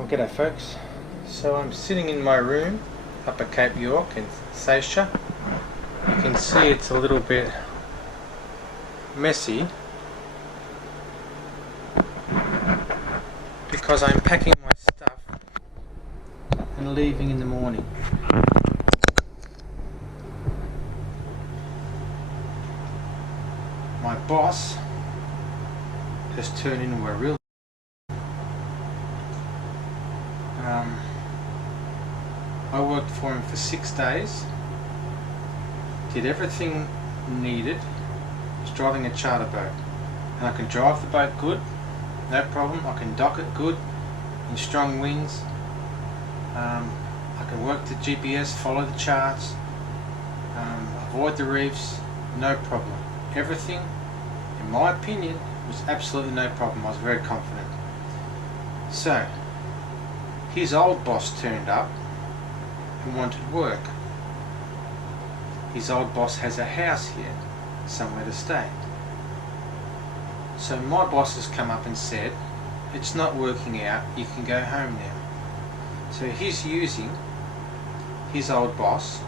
Well, g'day folks. So I'm sitting in my room up at Cape York in Seychelles. You can see it's a little bit messy because I'm packing my stuff and leaving in the morning. My boss has turned into a real I worked for him for 6 days, did everything needed. Was driving a charter boat, and I can drive the boat good, no problem. I can dock it good in strong winds. I can work the GPS, follow the charts, avoid the reefs, no problem. Everything, in my opinion, was absolutely no problem. I was very confident. So his old boss turned up and wanted work. His old boss has a house here, somewhere to stay. So my boss has come up and said, it's not working out, you can go home now. So he's using his old boss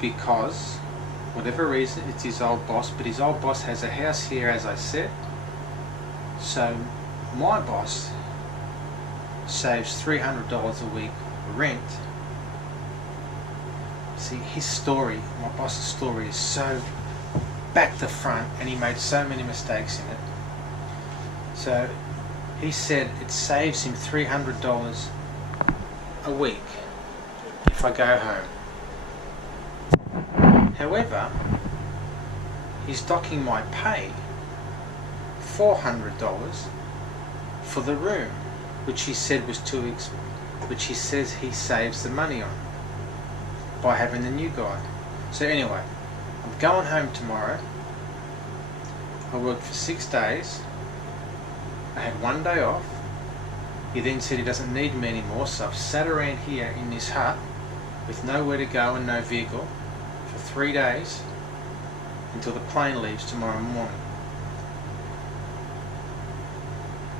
because, whatever reason, it's his old boss, but his old boss has a house here, as I said. So my boss saves $300 a week rent. See, his story, my boss's story, is so back to front, and he made so many mistakes in it. So he said it saves him $300 a week if I go home. However, he's docking my pay $400 for the room, which he said was too expensive, which he says he saves the money on by having the new guy. So anyway, I'm going home tomorrow. I worked for 6 days. I had 1 day off. He then said he doesn't need me anymore, so I've sat around here in this hut with nowhere to go and no vehicle for 3 days until the plane leaves tomorrow morning.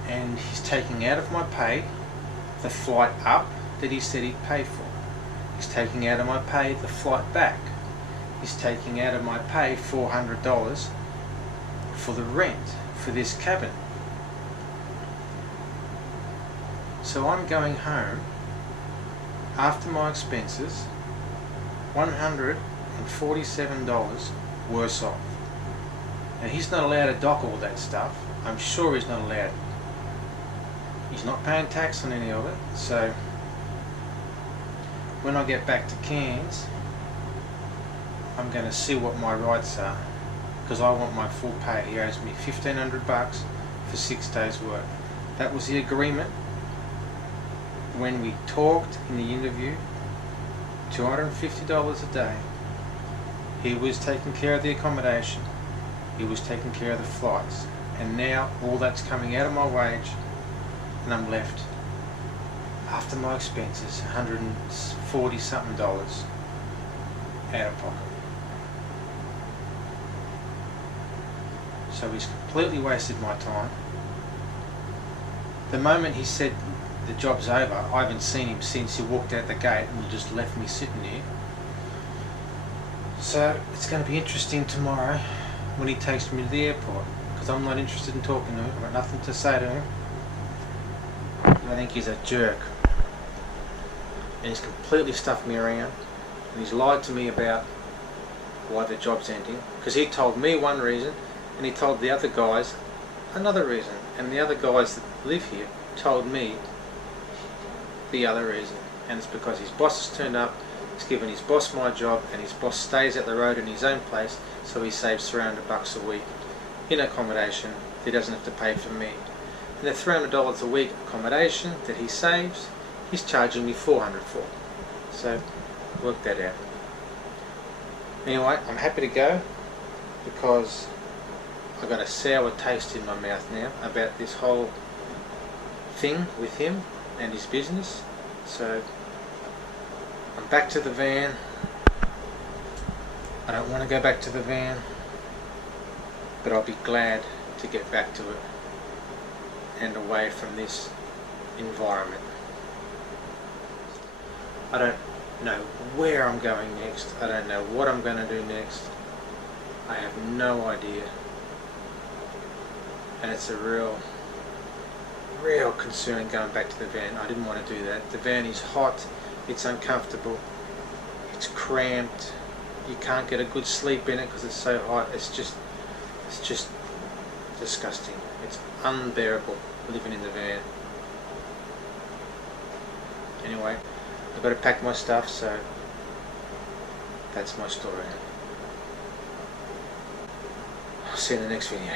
And he's taking out of my pay the flight up that he said he'd pay for. He's taking out of my pay the flight back. He's taking out of my pay $400 for the rent for this cabin. So I'm going home after my expenses $147 worse off. Now he's not allowed to dock all that stuff. I'm sure he's not allowed. He's not paying tax on any of it. So when I get back to Cairns, I'm going to see what my rights are, because I want my full pay. He owes me $1,500 for 6 days work. That was the agreement when we talked in the interview. $250 a day. He was taking care of the accommodation, he was taking care of the flights, and now all that's coming out of my wage, and I'm left after my expenses $140 something out of pocket. So he's completely wasted my time. The moment he said the job's over, I haven't seen him since. He walked out the gate and just left me sitting here. So it's going to be interesting tomorrow when he takes me to the airport, because I'm not interested in talking to him. I've got nothing to say to him. I think he's a jerk, and he's completely stuffed me around, and he's lied to me about why the job's ending, because he told me one reason and he told the other guys another reason, and the other guys that live here told me the other reason, and it's because his boss has turned up, he's given his boss my job, and his boss stays at the road in his own place, so he saves $300 a week in accommodation that he doesn't have to pay for me. And the $300 a week accommodation that he saves, he's charging me $400 for. So work that out. Anyway, I'm happy to go because I've got a sour taste in my mouth now about this whole thing with him and his business. So I'm back to the van. I don't want to go back to the van, but I'll be glad to get back to it and away from this environment. I don't know where I'm going next. I don't know what I'm going to do next. I have no idea. And it's a real concern going back to the van. I didn't want to do that. The van is hot, it's uncomfortable, it's cramped, you can't get a good sleep in it because it's so hot. It's just disgusting. It's unbearable living in the van. Anyway, I've got to pack my stuff, so that's my story. I'll see you in the next video.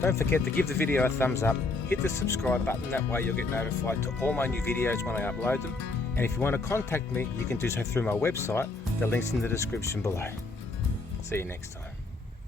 Don't forget to give the video a thumbs up, hit the subscribe button, that way you'll get notified to all my new videos when I upload them. And if you want to contact me, you can do so through my website, the link's in the description below. See you next time.